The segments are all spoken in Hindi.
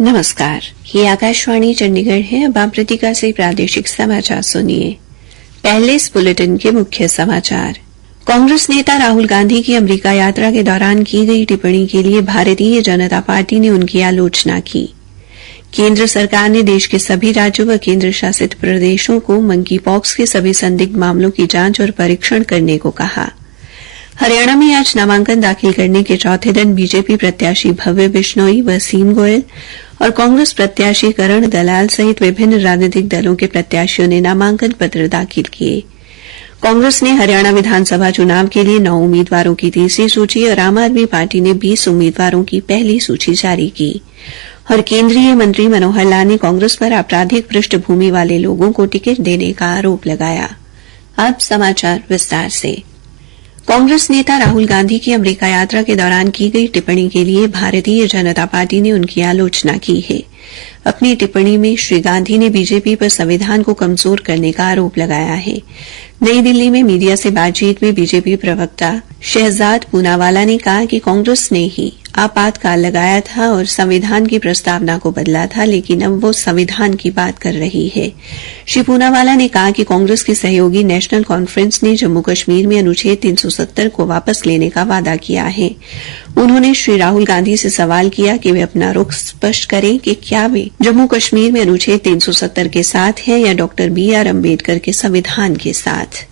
नमस्कार, ये आकाशवाणी चंडीगढ़ है। अब आप प्रतिका से प्रादेशिक समाचार सुनिए। पहले इस बुलेटिन के मुख्य समाचार। कांग्रेस नेता राहुल गांधी की अमेरिका यात्रा के दौरान की गई टिप्पणी के लिए भारतीय जनता पार्टी ने उनकी आलोचना की। केंद्र सरकार ने देश के सभी राज्यों व केंद्र शासित प्रदेशों को मंकी पॉक्स के सभी संदिग्ध मामलों की जांच और परीक्षण करने को कहा। हरियाणा में आज नामांकन दाखिल करने के चौथे दिन बीजेपी प्रत्याशी भव्य बिश्नोई, वसीम गोयल और कांग्रेस प्रत्याशी करण दलाल सहित विभिन्न राजनीतिक दलों के प्रत्याशियों ने नामांकन पत्र दाखिल किए। कांग्रेस ने हरियाणा विधानसभा चुनाव के लिए 9 उम्मीदवारों की तीसरी सूची और आम आदमी पार्टी ने 20 उम्मीदवारों की पहली सूची जारी की। और केंद्रीय मंत्री मनोहर लाल ने कांग्रेस पर आपराधिक पृष्ठभूमि वाले लोगों को टिकट देने का आरोप लगाया। अब समाचार विस्तार से। कांग्रेस नेता राहुल गांधी की अमेरिका यात्रा के दौरान की गई टिप्पणी के लिए भारतीय जनता पार्टी ने उनकी आलोचना की है। अपनी टिप्पणी में श्री गांधी ने बीजेपी पर संविधान को कमजोर करने का आरोप लगाया है। नई दिल्ली में मीडिया से बातचीत में बीजेपी प्रवक्ता शहजाद पूनावाला ने कहा कि कांग्रेस ने ही आपातकाल लगाया था और संविधान की प्रस्तावना को बदला था, लेकिन अब वो संविधान की बात कर रही है। श्री पूनावाला ने कहा कि कांग्रेस की सहयोगी नेशनल कॉन्फ्रेंस ने जम्मू कश्मीर में अनुच्छेद 370 को वापस लेने का वादा किया है। उन्होंने श्री राहुल गांधी से सवाल किया कि वे अपना रुख स्पष्ट करें कि क्या वे जम्मू कश्मीर में अनुच्छेद 370 के साथ है या डॉक्टर BR अम्बेडकर के संविधान के साथ।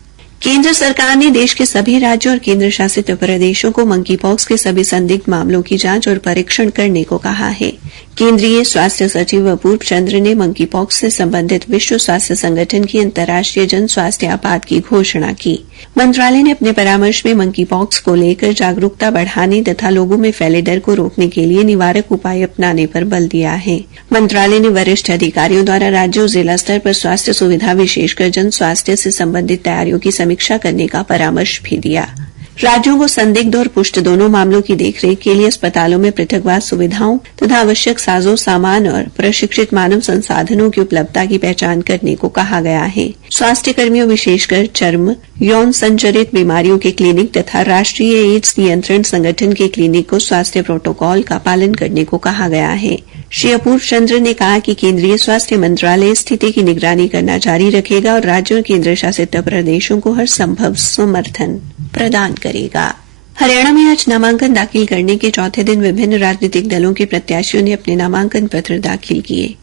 केंद्र सरकार ने देश के सभी राज्यों और केंद्र शासित प्रदेशों को मंकी पॉक्स के सभी संदिग्ध मामलों की जांच और परीक्षण करने को कहा है। केंद्रीय स्वास्थ्य सचिव अपूर्व चंद्र ने मंकी पॉक्स से संबंधित विश्व स्वास्थ्य संगठन की अंतर्राष्ट्रीय जन स्वास्थ्य आपात की घोषणा की। मंत्रालय ने अपने परामर्श में मंकी पॉक्स को लेकर जागरूकता बढ़ाने तथा लोगों में फैले डर को रोकने के लिए निवारक उपाय अपनाने पर बल दिया है। मंत्रालय ने वरिष्ठ अधिकारियों द्वारा राज्य और जिला स्तर पर स्वास्थ्य सुविधा विशेषकर जन स्वास्थ्य से संबंधित तैयारियों की समीक्षा करने का परामर्श भी दिया। राज्यों को संदिग्ध और पुष्ट दोनों मामलों की देखरेख के लिए अस्पतालों में पृथकवास सुविधाओं तथा आवश्यक साजो सामान और प्रशिक्षित मानव संसाधनों की उपलब्धता की पहचान करने को कहा गया है। स्वास्थ्य कर्मियों विशेषकर चर्म, यौन संचरित बीमारियों के क्लिनिक तथा राष्ट्रीय एड्स नियंत्रण संगठन के क्लिनिक को स्वास्थ्य प्रोटोकॉल का पालन करने को कहा गया है। श्री अपूर्व चंद्र ने कहा कि केंद्रीय स्वास्थ्य मंत्रालय स्थिति की निगरानी करना जारी रखेगा और राज्यों और केंद्र शासित प्रदेशों को हर संभव समर्थन प्रदान करेगा। हरियाणा में आज नामांकन दाखिल करने के चौथे दिन विभिन्न राजनीतिक दलों के प्रत्याशियों ने अपने नामांकन पत्र दाखिल किए।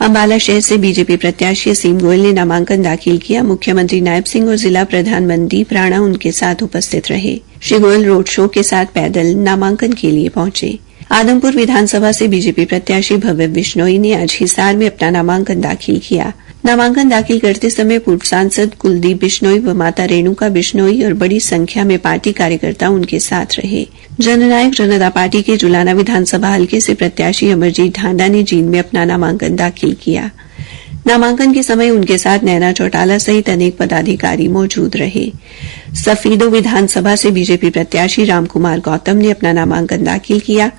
अंबाला शहर से बीजेपी प्रत्याशी वसीम गोयल ने नामांकन दाखिल किया। मुख्यमंत्री नायब सिंह और जिला प्रधान मनदीप राणा उनके साथ उपस्थित रहे। श्री गोयल रोड शो के साथ पैदल नामांकन के लिए पहुंचे। आदमपुर विधानसभा से बीजेपी प्रत्याशी भव्य बिश्नोई ने आज हिसार में अपना नामांकन दाखिल किया। नामांकन दाखिल करते समय पूर्व सांसद कुलदीप बिश्नोई व माता रेणुका बिश्नोई और बड़ी संख्या में पार्टी कार्यकर्ता उनके साथ रहे। जननायक जनता पार्टी के जुलाना विधानसभा हलके से प्रत्याशी अमरजीत ढांडा ने जींद में अपना नामांकन दाखिल किया। नामांकन के समय उनके साथ नैना चौटाला सहित अनेक पदाधिकारी मौजूद रहे। सफीदो विधानसभा से बीजेपी प्रत्याशी रामकुमार गौतम ने अपना नामांकन दाखिल किया।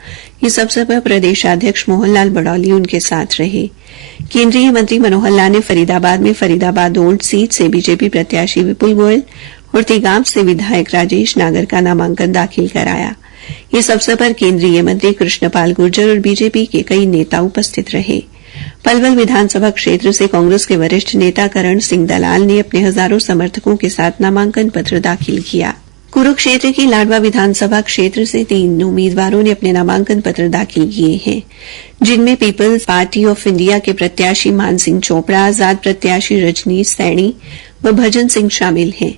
इस अवसर पर प्रदेशाध्यक्ष मोहनलाल बड़ौली उनके साथ रहे। केंद्रीय मंत्री मनोहर लाल ने फरीदाबाद में फरीदाबाद ओल्ड सीट से बीजेपी प्रत्याशी विपुल गोयल और तिगाम से विधायक राजेश नागर का नामांकन दाखिल कराया। इस अवसर पर केंद्रीय मंत्री कृष्णपाल गुर्जर और बीजेपी के कई नेता उपस्थित रहे। पलवल विधानसभा क्षेत्र से कांग्रेस के वरिष्ठ नेता करण सिंह दलाल ने अपने हजारों समर्थकों के साथ नामांकन पत्र दाखिल किया। कुरुक्षेत्र की लाडवा विधानसभा क्षेत्र से 3 उम्मीदवारों ने अपने नामांकन पत्र दाखिल किए हैं, जिनमें पीपल्स पार्टी ऑफ इंडिया के प्रत्याशी मान सिंह चोपड़ा, आजाद प्रत्याशी रजनीश सैनी व भजन सिंह शामिल हैं।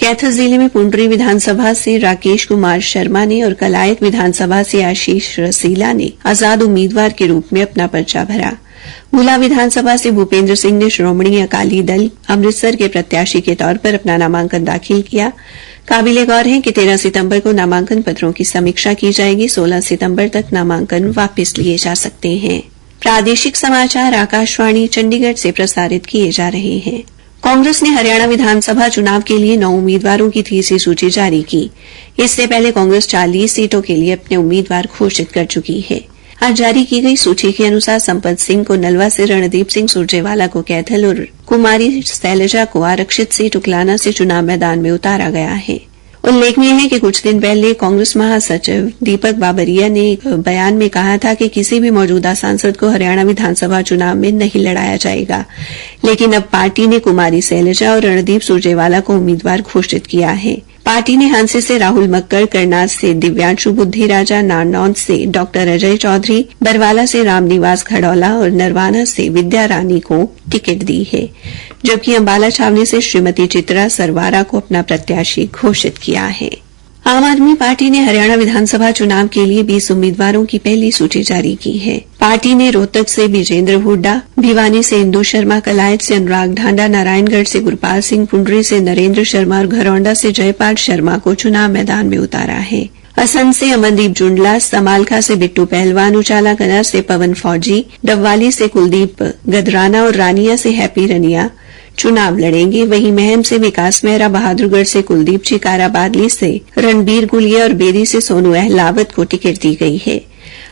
कैथल जिले में पुंडरी विधानसभा से राकेश कुमार शर्मा ने और कलायत विधानसभा से आशीष रसीला ने आजाद उम्मीदवार के रूप में अपना पर्चा भरा। मुला विधानसभा से भूपेंद्र सिंह ने श्रोमणी अकाली दल अमृतसर के प्रत्याशी के तौर पर अपना नामांकन दाखिल किया। काबिले गौर है कि 13 सितंबर को नामांकन पत्रों की समीक्षा की जाएगी। 16 सितंबर तक नामांकन वापस लिए जा सकते हैं। प्रादेशिक समाचार आकाशवाणी चंडीगढ़ से प्रसारित किए जा रहे हैं। कांग्रेस ने हरियाणा विधानसभा चुनाव के लिए 9 उम्मीदवारों की तीसरी सूची जारी की। इससे पहले कांग्रेस 40 सीटों के लिए अपने उम्मीदवार घोषित कर चुकी है। आज जारी की गई सूची के अनुसार संपत सिंह को नलवा से, रणदीप सिंह सुरजेवाला को कैथल और कुमारी शैलजा को आरक्षित सीट उकलाना से चुनाव मैदान में उतारा गया है। उल्लेखनीय है कि कुछ दिन पहले कांग्रेस महासचिव दीपक बाबरिया ने एक बयान में कहा था कि किसी भी मौजूदा सांसद को हरियाणा विधानसभा चुनाव में नहीं लड़ाया जाएगा, लेकिन अब पार्टी ने कुमारी शैलजा और रणदीप सुरजेवाला को उम्मीदवार घोषित किया है। पार्टी ने हांसी से राहुल मक्कड़, करनाल से दिव्यांशु बुद्धिराजा, नारनौल से डॉ अजय चौधरी, बरवाला से रामनिवास खड़ौला और नरवाना से विद्या रानी को टिकट दी है, जबकि अंबाला छावनी से श्रीमती चित्रा सरवारा को अपना प्रत्याशी घोषित किया है। आम आदमी पार्टी ने हरियाणा विधानसभा चुनाव के लिए 20 उम्मीदवारों की पहली सूची जारी की है। पार्टी ने रोहतक से विजेंद्र हुड्डा, भिवानी से इंदू शर्मा, कलायत से अनुराग ढांडा, नारायणगढ़ से गुरपाल सिंह, पुंडरी से नरेंद्र शर्मा और घरौंडा से जयपाल शर्मा को चुनाव मैदान में उतारा है। असम से अमनदीप जुंडला, समालखा से बिट्टू पहलवान, उचाला कला से पवन फौजी, डबवाली से कुलदीप गदराना और रानिया से हैप्पी रनिया चुनाव लड़ेंगे। वहीं महम से विकास मेहरा, बहादुरगढ़ से कुलदीप चिकारा, बादली से रणबीर गुलिया और बेरी से सोनू अहलावत को टिकट दी गई है।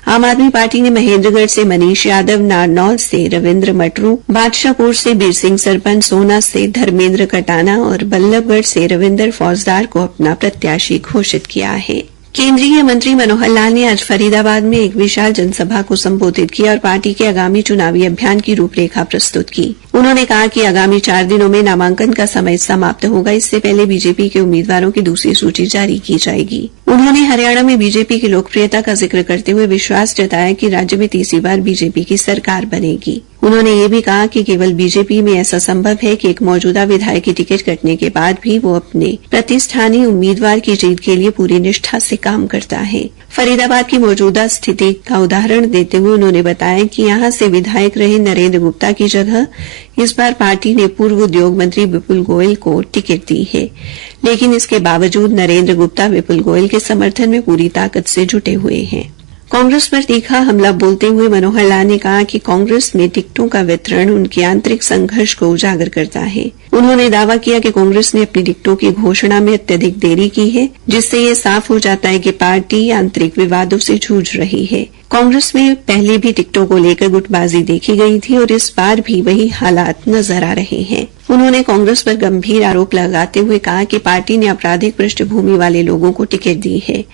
आम आदमी पार्टी ने महेंद्रगढ़ से मनीष यादव, नारनौल से रविंद्र मटरू, बादशाहपुर से बीर सिंह सरपंच, सोना से धर्मेंद्र कटाना और बल्लभगढ़ से रविंदर फौजदार को अपना प्रत्याशी घोषित किया है। केंद्रीय मंत्री मनोहर लाल ने आज फरीदाबाद में एक विशाल जनसभा को संबोधित किया और पार्टी के आगामी चुनावी अभियान की रूपरेखा प्रस्तुत की। उन्होंने कहा कि आगामी 4 दिनों में नामांकन का समय समाप्त होगा, इससे पहले बीजेपी के उम्मीदवारों की दूसरी सूची जारी की जाएगी। उन्होंने हरियाणा में बीजेपी की लोकप्रियता का जिक्र करते हुए विश्वास जताया कि राज्य में तीसरी बार बीजेपी की सरकार बनेगी। उन्होंने ये भी कहा कि केवल बीजेपी में ऐसा संभव है कि एक मौजूदा विधायक की टिकट कटने के बाद भी वो अपने प्रतिष्ठानीय उम्मीदवार की जीत के लिए पूरी निष्ठा से काम करता है। फरीदाबाद की मौजूदा स्थिति का उदाहरण देते हुए उन्होंने बताया कि यहां से विधायक रहे नरेंद्र गुप्ता की जगह इस बार पार्टी ने पूर्व उद्योग मंत्री विपुल गोयल को टिकट दी है, लेकिन इसके बावजूद नरेंद्र गुप्ता विपुल गोयल के समर्थन में पूरी ताकत से जुटे हुए हैं। कांग्रेस पर तीखा हमला बोलते हुए मनोहर लाल ने कहा कि कांग्रेस में टिकटों का वितरण उनके आंतरिक संघर्ष को उजागर करता है। उन्होंने दावा किया कि कांग्रेस ने अपनी टिकटों की घोषणा में अत्यधिक देरी की है, जिससे ये साफ हो जाता है कि पार्टी आंतरिक विवादों से जूझ रही है। कांग्रेस में पहले भी टिकटों को लेकर गुटबाजी देखी गई थी और इस बार भी वही हालात नजर आ रहे हैं। उन्होंने कांग्रेस पर गंभीर आरोप लगाते हुए कहा कि पार्टी ने आपराधिक पृष्ठभूमि वाले लोगों को टिकट दी है।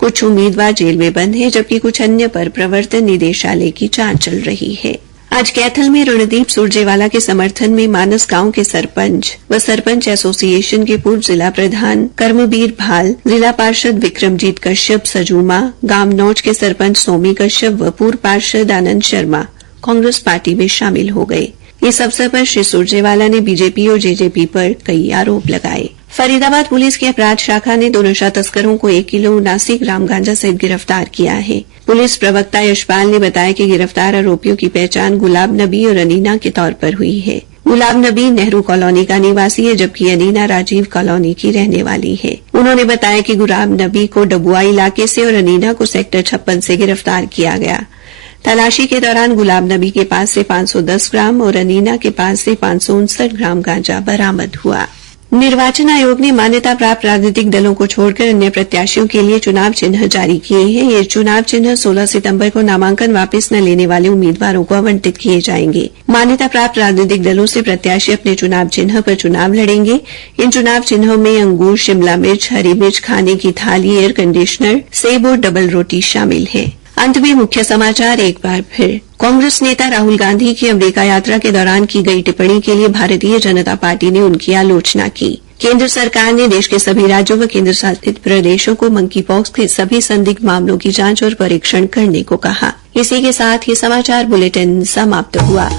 कुछ उम्मीदवार जेल में बंद हैं, जबकि कुछ अन्य पर प्रवर्तन निदेशालय की जांच चल रही है। आज कैथल में रणदीप सुरजेवाला के समर्थन में मानस गांव के सरपंच व सरपंच एसोसिएशन के पूर्व जिला प्रधान कर्मवीर भाल, जिला पार्षद विक्रमजीत कश्यप सजूमा, गामनौज के सरपंच सोमी कश्यप व पूर्व पार्षद आनंद शर्मा कांग्रेस पार्टी में शामिल हो गए। इस अवसर पर श्री सुरजेवाला ने बीजेपी और जेजेपी पर कई आरोप लगाए। फरीदाबाद पुलिस की अपराध शाखा ने 2 नशा तस्करों को 1 किलो 79 ग्राम गांजा सहित गिरफ्तार किया है। पुलिस प्रवक्ता यशपाल ने बताया कि गिरफ्तार आरोपियों की पहचान गुलाब नबी और अनीना के तौर पर हुई है। गुलाब नबी नेहरू कॉलोनी का निवासी है, जबकि अनीना राजीव कॉलोनी की रहने वाली है। उन्होंने बताया कि गुलाब नबी को डबुआ इलाके से और अनीना को सेक्टर 56 से गिरफ्तार किया गया। तलाशी के दौरान गुलाब नबी के पास से 510 ग्राम और अनीना के पास से 559 ग्राम गांजा बरामद हुआ। निर्वाचन आयोग ने मान्यता प्राप्त राजनीतिक दलों को छोड़कर अन्य प्रत्याशियों के लिए चुनाव चिन्ह जारी किए हैं। ये चुनाव चिन्ह 16 सितंबर को नामांकन वापस न लेने वाले उम्मीदवारों को आवंटित किए जाएंगे। मान्यता प्राप्त राजनीतिक दलों से प्रत्याशी अपने चुनाव चिन्ह पर चुनाव लड़ेंगे। इन चुनाव चिन्हों में अंगूर, शिमला मिर्च, हरी मिर्च, खाने की थाली, एयर कंडीशनर, सेब और डबल रोटी शामिल है। अंत में मुख्य समाचार एक बार फिर। कांग्रेस नेता राहुल गांधी की अमेरिका यात्रा के दौरान की गई टिप्पणी के लिए भारतीय जनता पार्टी ने उनकी आलोचना की। केंद्र सरकार ने देश के सभी राज्यों व केंद्र शासित प्रदेशों को मंकी पॉक्स के सभी संदिग्ध मामलों की जांच और परीक्षण करने को कहा। इसी के साथ ये समाचार बुलेटिन समाप्त हुआ।